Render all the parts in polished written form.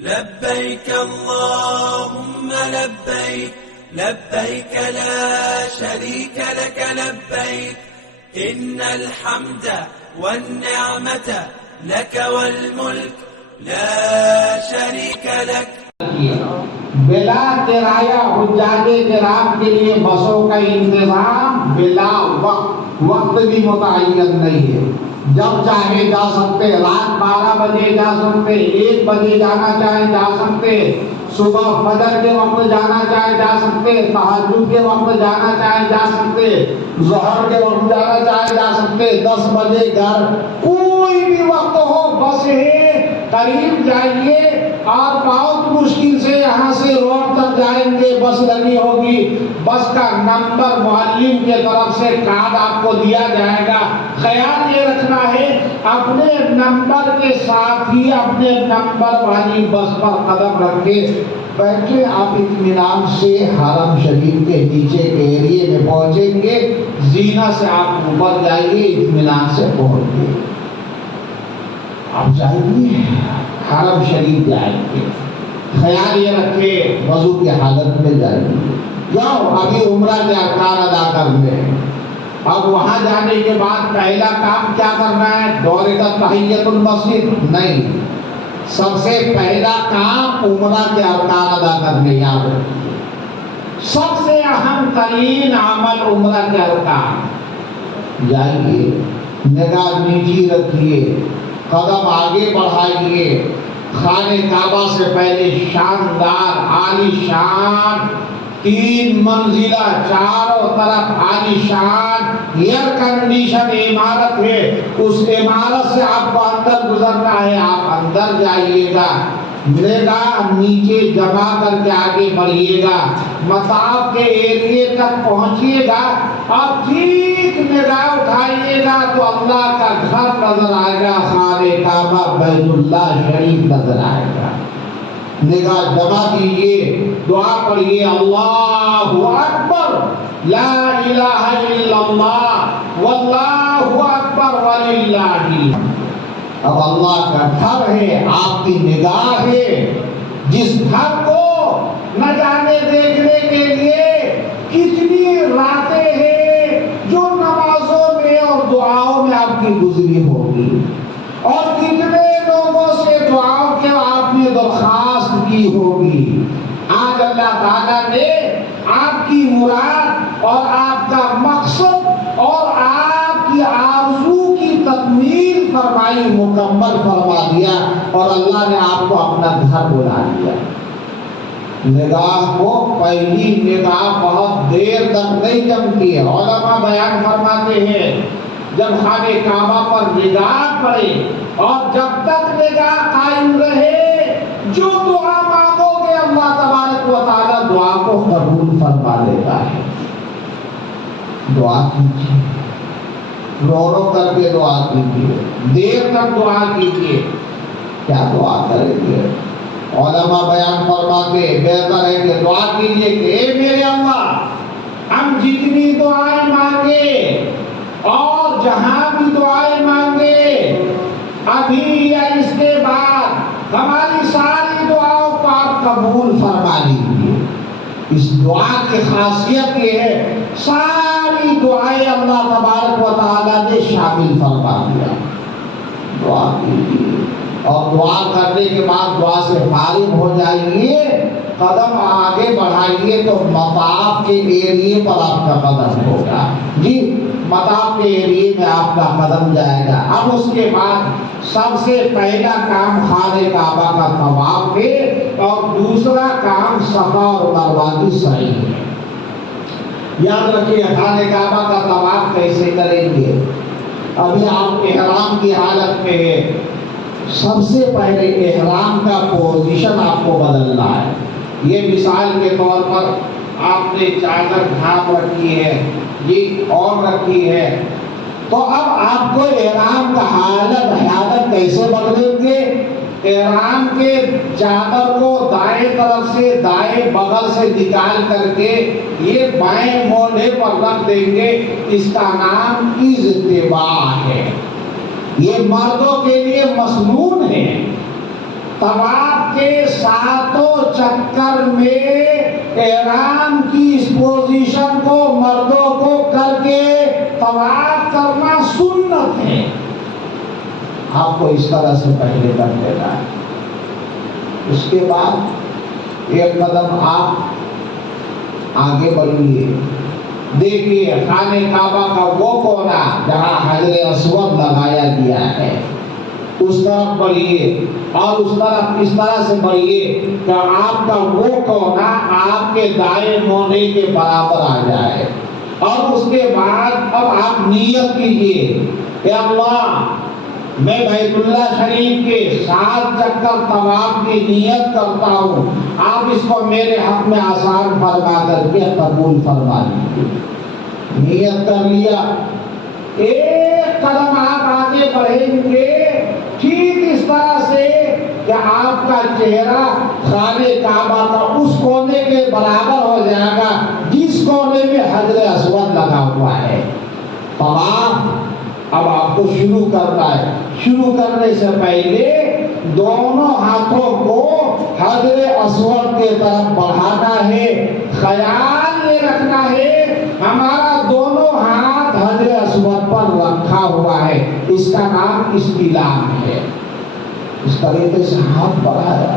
لبيك اللهم لبيك لبيك لا شريك لك لبيك إن الحمد والنعمة لك والملك لا شريك لك. بلا کرایہ حجاج کرام کے لیے بسوں کا انتظام بلا وقت بھی متعین نہیں ہے. جب چاہے جا سکتے، رات 12 بجے جا سکتے، 1 بجے جانا چاہے جا سکتے، صبح فجر کے وقت جانا چاہے جا سکتے، تہجد کے وقت جانا چاہے جا سکتے، ظہر کے وقت جانا چاہے جا سکتے، 10 بجے گھر، کوئی بھی وقت ہو بس ہے، قریب جائیے اور بہت مشکل سے یہاں سے روڈ تک جائیں گے، بس لگی ہوگی، بس کا نمبر معلم کے طرف سے کارڈ آپ کو دیا جائے گا. خیال یہ رکھنا ہے اپنے نمبر کے ساتھ ہی اپنے نمبر والی بس پر قدم رکھ کے بیٹھے آپ اطمینان سے حرم شریف کے نیچے کے ایریے میں پہنچیں گے. زینہ سے آپ اوپر جائیے، اطمینان سے پہنچ گئے، آپ جائیں گے حرم شریف جائیں گے. خیال یہ رکھے وضو کی حالت میں جائیں گے. جاؤ ابھی عمرہ کے ارکان ادا کرنے. اب وہاں جانے کے بعد پہلا کام کیا کرنا ہے؟ دورے کا تحیت المسجد نہیں، سب سے پہلا کام عمرہ کے ارکان ادا کرنے. یاد رکھیے سب سے اہم ترین عمل عمرہ کے ارکان. جائیے، نگاہ نیچی رکھیے، قدم آگے بڑھائیے. خانہ کعبہ سے پہلے شاندار عالی شان 3 منزلہ چاروں طرف عالی شان ایئر کنڈیشن عمارت ہے. اس عمارت سے آپ کو اندر گزرنا ہے. آپ اندر جائیے گا، نگاہ نیچے جما کر کے آگے بڑھیے گا، مطاف کے ایریے تک پہنچیے گا اور ٹھیک نگاہ اٹھائیے گا تو اللہ کا گھر نظر آئے گا، خانہ کعبہ بیت اللہ شریف نظر آئے گا. نگاہ جما کیجیے، دعا پڑھیے، اللہ اکبر لا الہ الا اللہ واللہ اکبر وللہ الحمد. اب اللہ کا گھر ہے، آپ کی نگاہ ہے، جس گھر کو نہ جانے دیکھنے کے لیے کتنی راتیں ہیں جو نمازوں میں اور دعاؤں میں آپ کی گزری ہوگی، اور کتنے لوگوں سے دعاؤں کے آپ نے درخواست کی ہوگی. آج اللہ تعالیٰ نے آپ کی مراد اور آپ کا مقصد اور آپ کی آرزو کی تکمیل فرمائی، مکمل فرما دیا، اور اللہ نے آپ کو اپنا گھر بنا دیا. نگاہ کو پہلی نگاہ بہت دیر تک نہیں جمتی ہے. علماء بیان فرماتے ہیں جب خانہ کعبہ پر نگاہ پڑے اور جب تک نگاہ قائم رہے، جو دعا مانگو گے اللہ تبارک و تعالی دعا کو قبول فرما لیتا ہے. دعا کیجیے، رو رو کر کے دعا کیجیے، دیر تک دعا کیجیے. کیا دعا کریں گے؟ علماء بیان فرماتے بہتر ہے کہ دعا کیجیے کہ اے میرے اللہ، ہم جتنی دعائیں مانگے اور جہاں بھی دعائیں مانگے ابھی یا اس کے بعد ہماری ساری دعاؤں کو آپ قبول فرما لیجیے. اس دعا کی خاصیت یہ ہے ساری دعائیں اللہ تبارک و تعالیٰ نے شامل فرما دیا. دعا کیجیے اور دعا کرنے کے بعد دعا سے فارغ ہو جائیے، قدم آگے بڑھائیے تو مطاف کے ایریے پر آپ کا قدم ہوگا. جی، مطاف کے ایریے میں آپ کا قدم جائے گا. اب اس کے بعد سب سے پہلا کام خانہ کعبہ کا طواف ہے اور دوسرا کام صفا اور مروہ کی سعی ہے. یاد رکھیے خانہ کعبہ کا طواف کیسے کریں گے؟ ابھی آپ احرام کی حالت میں ہیں. سب سے پہلے احرام کا پوزیشن آپ کو بدلنا ہے. یہ مثال کے طور پر آپ نے چادر ڈھانپ رکھی ہے، یہ اور رکھی ہے، تو اب آپ کو احرام کا حالت کیسے بدلیں گے؟ احرام کے چادر کو دائیں طرف سے دائیں بغل سے نکال کر کے یہ بائیں موڈے پر رکھ دیں گے. اس کا نام اضطباع ہے. یہ مردوں کے لیے مسنون ہے. طواف کے ساتوں چکر میں احرام کی اس پوزیشن کو مردوں کو کر کے طواف کرنا سنت ہے. آپ کو اس طرح سے پہلے کر دینا ہے. اس کے بعد ایک قدم آپ آگے بڑھیے. دیکھیے خانہ کعبہ کا وہ کونا جہاں حجر اسود لگایا گیا ہے اس طرف بڑھیے اور اس طرف اس طرح سے بڑھیے کہ آپ کا وہ کونا آپ کے دائیں مونے کے برابر آ جائے. اور اس کے بعد اب آپ نیت کیجیے کہ اللہ میں بیت اللہ شریف کے 7 چکر طواف کی نیت کرتا ہوں. آپ اس کو میرے حق میں آسان فرما کر کے قبول فرما لیجیے. نیت کر لیا. ایک قدم آپ آگے بڑھیں گے ٹھیک اس طرح سے کہ آپ کا چہرہ خانہ کعبہ کا اس کونے کے برابر ہو جائے گا جس کونے میں حجر اسود لگا ہوا ہے. طواف اب آپ کو شروع کرنا ہے. شروع کرنے سے پہلے دونوں ہاتھوں کو حجر اسود کے طرف بڑھانا ہے. خیال یہ رکھنا ہے ہمارا دونوں ہاتھ حجر اسود پر رکھا ہوا ہے. اس کا نام استلام ہے. اس طریقے سے ہاتھ بڑھایا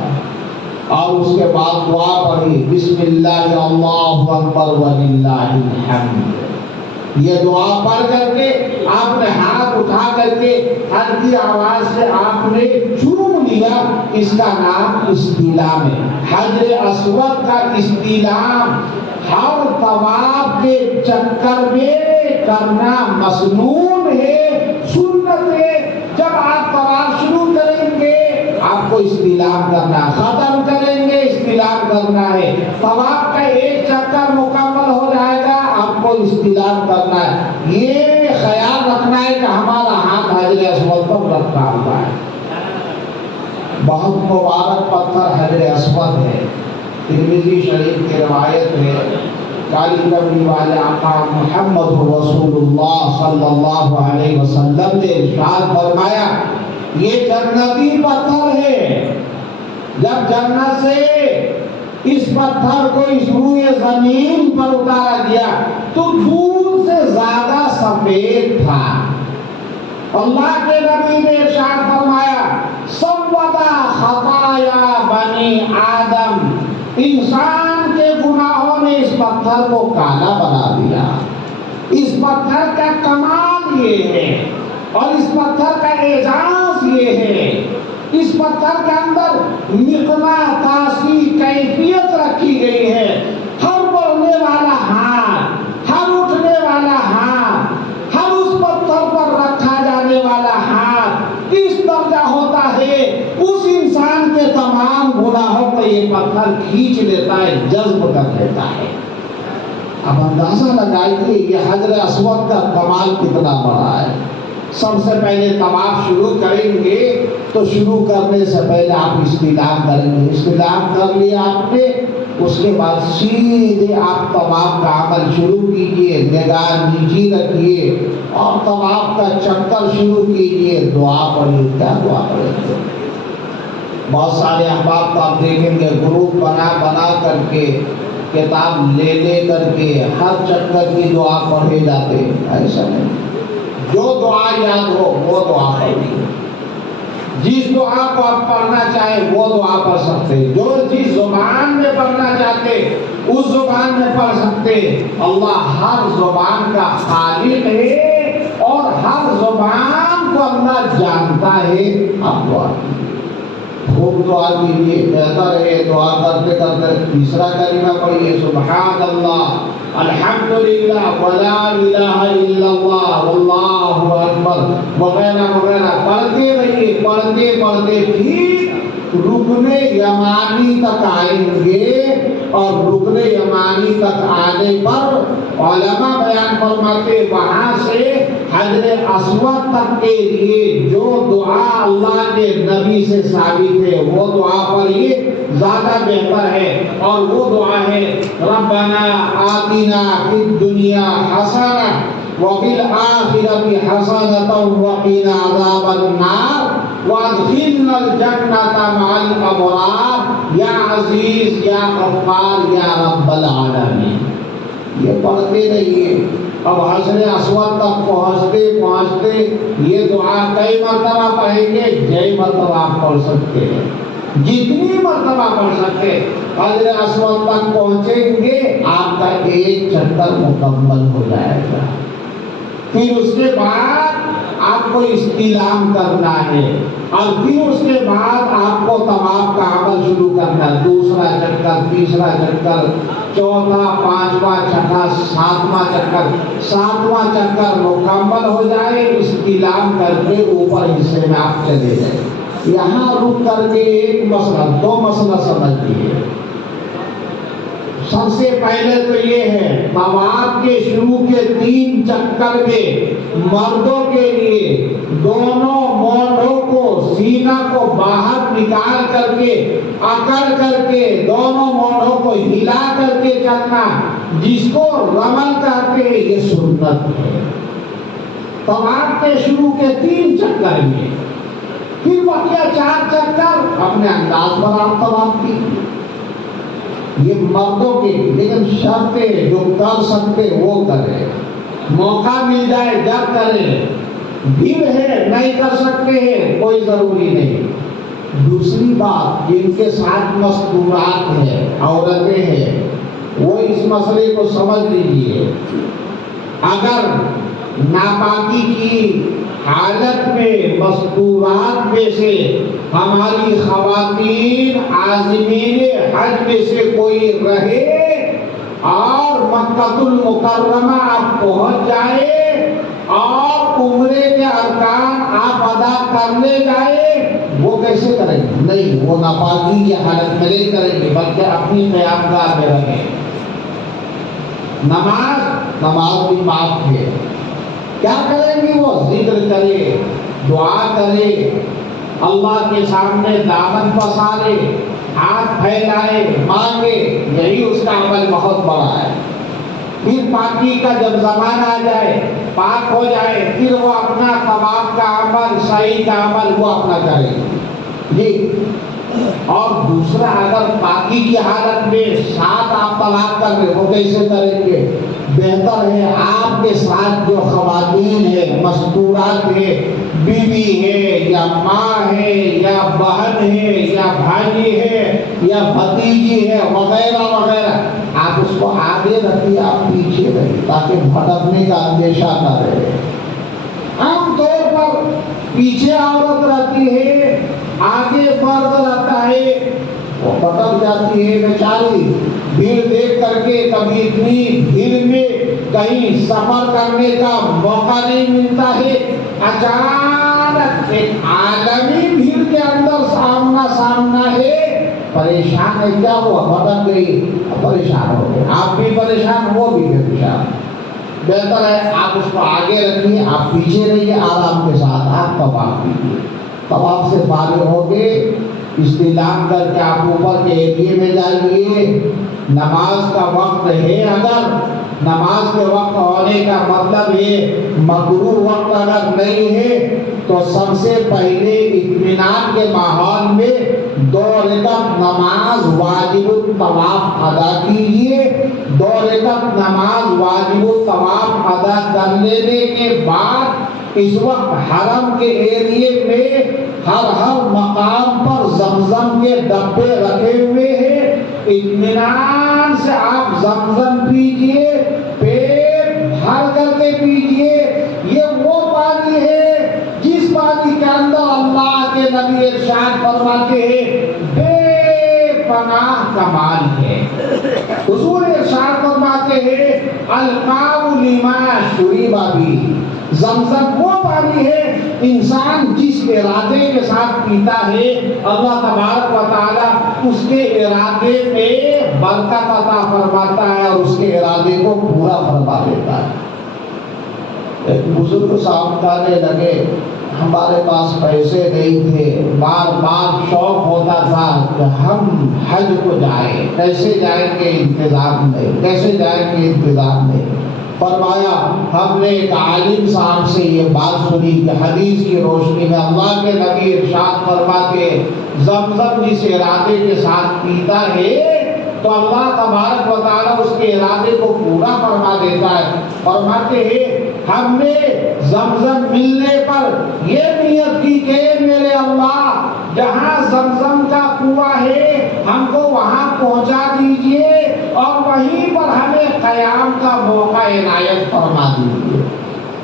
اور اس کے بعد دعا پڑھی بسم اللہ اللہ اکبر وللہ الحمد. یہ دعا پڑھ کر کے آپ نے ہاتھ اٹھا کر کے ہلکی آواز سے آپ نے چوم لیا. اس کا نام استلام ہے. حجر اسود کا استلام ہر طواف کے چکر میں کرنا مسنون ہے، سنت ہے. جب آپ طواف شروع کریں گے آپ کو استلام کرنا ہے، ختم کریں گے استلام کرنا ہے. طواف کا ایک چکر مکمل ہو جائے گا آپ کو استلام کرنا ہے. یہ خیال رکھنا ہے کہ ہمارا ہاتھ حجر اسود پر رکھا ہوا ہے. بہت مبارک پتھر حجر اسود ہے. ترمذی شریف کی روایت ہے کالی کملی والے آقا محمد رسول اللہ صلی اللہ علیہ وسلم نے ارشاد فرمایا یہ جنتی پتھر ہے. جب جنت سے اس پتھر کو اس روئے زمین پر اتارا گیا تو دودھ سے زیادہ سفید تھا. اللہ کے نبی نے ارشاد فرمایا سودا خطایا بنی آدم. انسان کے گناہوں نے اس پتھر کو کالا بنا دیا. اس پتھر کا کمال یہ ہے اور اس پتھر کا اعجاز یہ ہے اس پتھر کے اندر مقناطیسی کیفیت رکھی گئی ہے. ہر بڑھنے والا ہاتھ، ہر اٹھنے والا ہاتھ، ہر اس پتھر پر رکھا جانے والا ہاتھ اس درجہ ہوتا ہے اس انسان کے تمام گناہوں کو یہ پتھر کھینچ لیتا ہے، جذب کر لیتا ہے. اب اندازہ لگائیے یہ حجر اسود کا کمال کتنا بڑا ہے. سب سے پہلے طواف شروع کریں گے تو شروع کرنے سے پہلے آپ استلام کریں گے. استلام کر لیا آپ نے، اس کے بعد سیدھے آپ طواف کا عمل شروع کیجئے. نگاہ نیچی رکھیے اور طواف کا چکر شروع کیجئے. دعا پڑھیے. کیا دعا پڑھیں گے؟ بہت سارے احباب کو آپ دیکھیں گے گروپ بنا بنا کر کے کتاب لے لے کر کے ہر چکر کی دعا پڑھے جاتے ہیں. ایسا نہیں. جو دعا یاد ہو وہ دعا پڑھیے. جس دعا کو آپ پڑھنا چاہیں وہ دعا پڑھ سکتے. جو جس زبان میں پڑھنا چاہتے اس زبان میں پڑھ سکتے. اللہ ہر زبان کا خالق ہے اور ہر زبان کو اللہ جانتا ہے. آپ دعا کیجیے، خوب دعا کیجیے. بہتر ہے دعا کرتے کرتے تیسرا کلمہ پڑھیے سبحان اللہ الحمدللہ ولا الہ الا اللہ واللہ اکبر وغیرہ وغیرہ پڑھتے رہیے. پڑھتے پڑھتے ٹھیک رکن یمانی تک آئیں گے اور رکن یمانی تک آنے پر علماء بیان فرماتے وہاں سے حجر اسود تک کے لیے جو دعا اللہ کے نبی سے ثابت ہے وہ دعا پڑھیے، زیادہ بہتر ہے. اور وہ دعا ہے ربنا آتنا فی الدنیا حسنہ وفی الآخرۃ حسنۃ وقنا عذاب النار. وادخلنا الجنۃ مع الابرار یا عزیز یا غفار یا رب العالمین. یہ پڑھتے رہیے. اب حشر اسود تک پہنچتے پہنچتے یہ دعا کئی مرتبہ پڑھیں گے؟ جئی مرتبہ آپ پڑھ سکتے ہیں، جتنی مرتبہ پڑھ سکتے. حجر اسود تک پہنچیں گے آپ کا ایک چکر مکمل ہو جائے گا. پھر اس کے بعد آپ کو استلام کرنا ہے اور پھر اس کے بعد آپ کو طواف کا عمل شروع کرنا ہے. دوسرا چکر، تیسرا چکر، چوتھا، پانچواں، چھٹا، ساتواں چکر. ساتواں چکر مکمل ہو جائے استلام کر کے اوپر حصے میں آپ چلے جائیں. یہاں رک کر کے ایک مسئلہ، دو مسئلہ سمجھ لیجیے. سب سے پہلے تو یہ ہے طواف کے شروع کے 3 چکر میں مردوں کے لیے دونوں مونڈوں کو، سینہ کو باہر نکال کر کے، اکڑ کر کے دونوں مونڈوں کو ہلا کر کے چلنا، جس کو رمل کہتے ہیں، یہ سنت ہے. طواف کے شروع کے 3 چکر میں. پھر بقیہ 4 چکر اپنے انداز پر آپ طواف کیجیے. یہ مردوں کے، لیکن شرط ہے جو کر سکتے وہ کرے، موقع مل جائے جب کرے. بھیڑ ہے نہیں کر سکتے ہیں کوئی ضروری نہیں. دوسری بات، جن کے ساتھ مستورات ہیں، عورتیں ہیں، وہ اس مسئلے کو سمجھ لیجیے. اگر ناپاکی کی حالت میں مستورات میں سے ہماری خواتین عازمین حج میں سے کوئی رہے اور مکہ المکرمہ آپ پہنچ جائے اور عمرے کے ارکان آپ ادا کرنے جائے، وہ کیسے کریں گے؟ نہیں، وہ ناپاکی کی حالت میں نہیں کریں گے بلکہ اپنی قیام گاہ میں رہیں. نماز بھی معاف ہے. کیا کریں گی؟ وہ ذکر کرے، دعا کرے، اللہ کے سامنے دامن پسارے، ہاتھ پھیلائے، مانگے. یہی اس کا عمل بہت بڑا ہے. پھر پاکی کا جب زمانہ آ جائے، پاک ہو جائے، پھر وہ اپنا طواف کا عمل، سعی کا عمل وہ اپنا کرے جی. اور دوسرا، اگر پاکی کی حالت میں ساتھ آپ طلاق کر رہے ہو کیسے کریں گے؟ بہتر ہے آپ کے ساتھ جو خواتین ہیں، مستورات ہیں، بیوی ہے یا ماں ہے یا بہن ہے یا بھائی ہے یا بھتیجی ہے وغیرہ وغیرہ، آپ اس کو آگے رکھیے، آپ پیچھے رہیے تاکہ بھٹکنے کا اندیشہ نہ رہے. عام طور پر پیچھے عورت رہتی ہے، آگے مرد رہتا ہے، وہ بھٹک جاتی ہے بیچاری. بھیڑ دیکھ کر کے کبھی اتنی بھیڑ میں کہیں سفر کرنے کا موقع نہیں ملتا ہے، اچانک ایک عالمی بھیڑ کے اندر سامنا ہے، پریشان ہے. کیا ہوا؟ بھٹک گئی، پریشان ہو گئے. آپ بھی پریشان، وہ بھی پریشان. بہتر ہے آپ اس کو آگے رکھیے، آپ پیچھے رہیے، آرام کے ساتھ آپ طواف کیجیے. طواف سے فارغ ہو کے استلام کر کے آپ اوپر کے ایریے میں جائیے. نماز کا وقت ہے، اگر نماز کے وقت ہونے کا مطلب یہ مکروہ وقت اگر نہیں ہے تو سب سے پہلے اطمینان کے ماحول میں 2 رکعت نماز واجب الطواف ادا کیجیے. 2 رکعت نماز واجب الطواف ادا کر لینے کے بعد اس وقت حرم کے ایریے میں ہر مقام پر زمزم کے ڈبے رکھے ہوئے ہیں. اطمینان سے آپ زمزم پیجیے، پیٹ بھر کر کے پیجیے. یہ وہ پانی ہے جس پانی کے اندر اللہ کے نبی ارشاد فرماتے ہیں بے پناہ کمال ہے. حضور ارشاد فرماتے ہیں الماء لما شرب به. زمزم وہ پانی ہے انسان جس ارادے کے ساتھ پیتا ہے، اللہ تبارک و تعالی اس کے ارادے میں برکت عطا فرماتا ہے اور اس کے ارادے کو پورا فرما دیتا ہے. ایک بزرگ صاحب کہنے لگے ہمارے پاس پیسے نہیں تھے، بار بار شوق ہوتا تھا کہ ہم حج کو جائیں، کیسے جائیں گے انتظام نہیں، کیسے جائیں گے انتظام نہیں. فرمایا ہم نے ایک عالم صاحب سے یہ بات سنی کہ حدیث کی روشنی میں اللہ کے نبی ارشاد فرماتے زمزم جس ارادے کے ساتھ پیتا ہے تو اللہ تبارک و تعالیٰ اس کے ارادے کو پورا فرما دیتا ہے. فرماتے ہیں ہم نے زمزم ملنے پر یہ نیت کی کہ میرے اللہ جہاں زمزم کا کنواں ہے ہم کو وہاں پہنچا دیجئے اور وہیں پر ہمیں قیام کا موقع عنایت فرما دیجئے.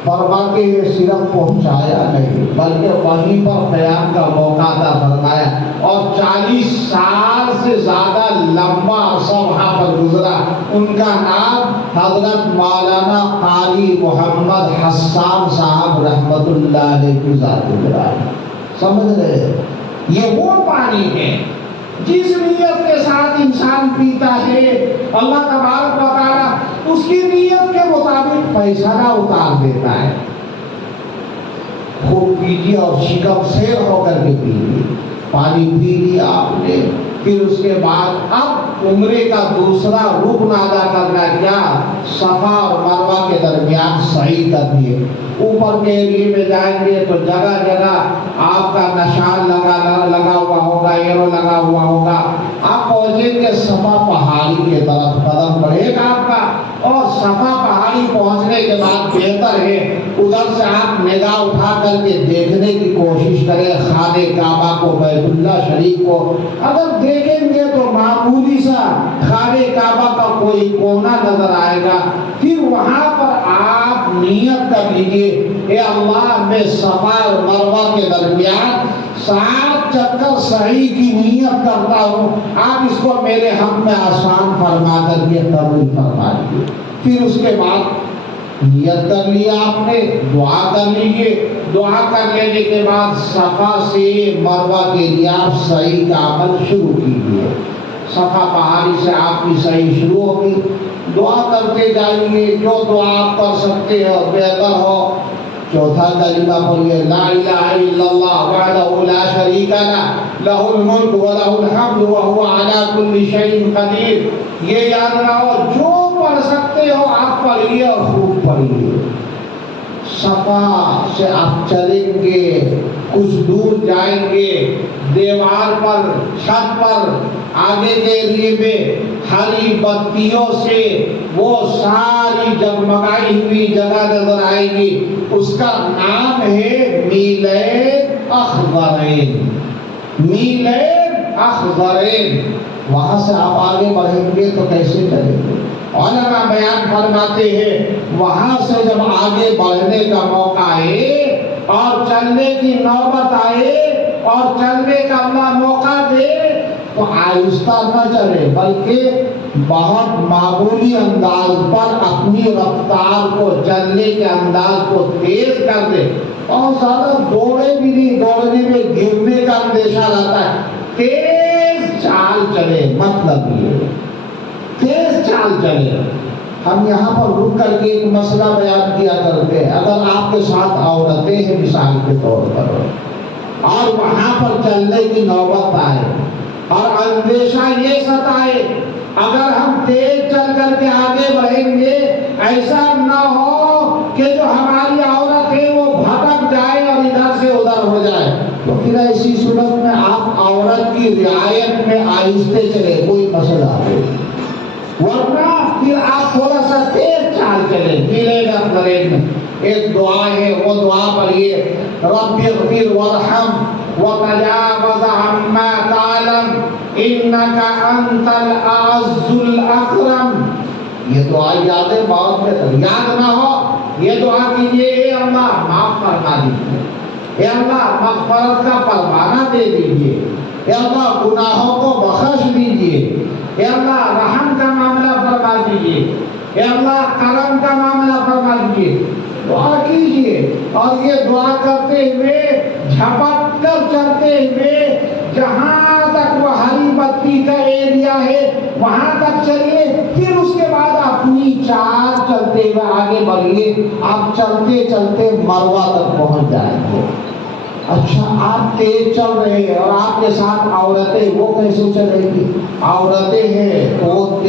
فرماتے ہیں صرف پہنچایا نہیں بلکہ وہیں پر قیام کا موقع عطا فرمایا اور 40 سال سے زیادہ لمبا عرصہ وہاں پر گزرا. ان کا نام حضرت مولانا قاری محمد حسان صاحب رحمت اللہ علیہ کی ذات گزرا. سمجھ رہے یہ وہ پانی ہے جس نیت کے ساتھ انسان پیتا ہے اللہ تبارک و تعالیٰ اس کی نیت کے مطابق فیصلہ اتار دیتا ہے. خوب پیجیے اور شکم سیر ہو کر کے پیجیے. پانی پی لیا آپ نے پھر اس کے بعد اب عمرے کا دوسرا رکن ادا کرنا کیا صفا اور مروہ کے درمیان سعی کرنی ہے. اوپر کے ایریے میں جائیں گے تو جگہ جگہ آپ کا نشان لگا ہوا ہوگا ایرو لگا ہوا ہوگا. آپ پہنچیں گے صفا پہاڑی کے طرف قدم بڑھے گا آپ کا اور صفا پہاڑی پہنچنے کے بعد بہتر ہے ادھر سے آپ نگاہ اٹھا کر کے دیکھنے کی کوشش کریں خانہ کعبہ کو بیت اللہ شریف کو. اگر دیکھیں گے تو معمولی سا خانہ کعبہ کا کوئی کونا نظر آئے گا. پھر وہاں پر آپ نیت کر لیجیے اے اللہ میں صفا اور مروہ کے درمیان 7 چکر سعی کی نیت کرتا ہوں آپ اس کو میرے حق میں آسان فرما کر کے قبول فرما دیجیے. پھر اس کے بعد نیت کر لیا آپ نے دعا کر لیجیے. دعا کر لینے کے بعد صفا سے مروہ کے لیے آپ سعی کا عمل شروع کیجیے. صفا پہاڑی سے آپ کی سعی شروع ہوگی. دعا کرتے جائیے جو دعا آپ کر سکتے ہو بہتر ہو. چوتھا کلمہ پڑھیے لا الہ الا اللہ وحدہ لا شریک لہ لہ الملک ولہ الحمد وہو علی کل شیء قدیر. یہ یاد رہو جو پڑھ سکتے ہو آپ پڑھیے اور خوب پڑھیے. صفا سے آپ چلیں گے کچھ دور جائیں گے دیوار پر چھت پر آگے کے ایریے میں ہری بتیوں سے وہ ساری جگمگائی ہوئی جگہ نظر آئے گی. اس کا نام ہے میلین اخضرین. میلین اخضرین. وہاں سے آپ آگے بڑھیں گے تو کیسے چلیں گے؟ علماء بیان فرماتے ہیں وہاں سے جب آگے بڑھنے کا موقع آئے اور چلنے کی نوبت آئے اور چلنے کا اللہ موقع دے تو آہستہ نہ چلے بلکہ بہت معمولی انداز پر اپنی رفتار کو چلنے کے انداز کو تیز کر دے. اور زیادہ دوڑے بھی نہیں دوڑنے میں گرنے کا اندیشہ رہتا ہے. تیز چال چلے مطلب یہ تیز چال چلے. ہم یہاں پر رک کر کے ایک مسئلہ بیان کیا کرتے ہیں. اگر آپ کے ساتھ عورتیں ہیں مثال کے طور پر اور وہاں پر چلنے کی نوبت آئے اور اندیشہ یہ ستائے اگر ہم تیز چل کر کے آگے بڑھیں گے ایسا نہ ہو کہ جو ہماری عورت ہے وہ بھٹک جائے اور ادھر سے ادھر ہو جائے تو پھر ایسی صورت میں آپ عورت کی رعایت میں آہستہ چلے کوئی مسئلہ ہے. ورنہ پھر آپ تھوڑا سا تیز چال چلے ملے گا کریں. ایک دعا ہے وہ دعا پڑھیے رب اغفر وارحم وتجاوز عما تعلم انك انت الاعز الاکرم. یہ دعا یاد ہے بہت بہتر. یاد نہ ہو یہ دعا کیجیے اے اللہ معاف فرما دیجیے. اے اللہ مغفرت کا پروانہ دے دیجیے. اے اللہ گناہوں کو بخش دیجیے. اے اللہ رحم کا معاملہ فرما دیجیے. اے اللہ کرم کا معاملہ فرما دیجیے. دعا کیجیے اور یہ دعا کرتے ہوئے جھپٹ کر چلتے ہوئے جہاں تک وہ ہری بتی کا ایریا ہے وہاں تک چلیے. پھر اس کے بعد اپنی چال چلتے ہوئے آگے بڑھیے. آپ چلتے چلتے مروہ تک پہنچ جائیں گے. اچھا آپ تیز چل رہے ہیں اور آپ کے ساتھ عورتیں وہ کیسے چلیں گی؟ عورتیں ہیں وہ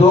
2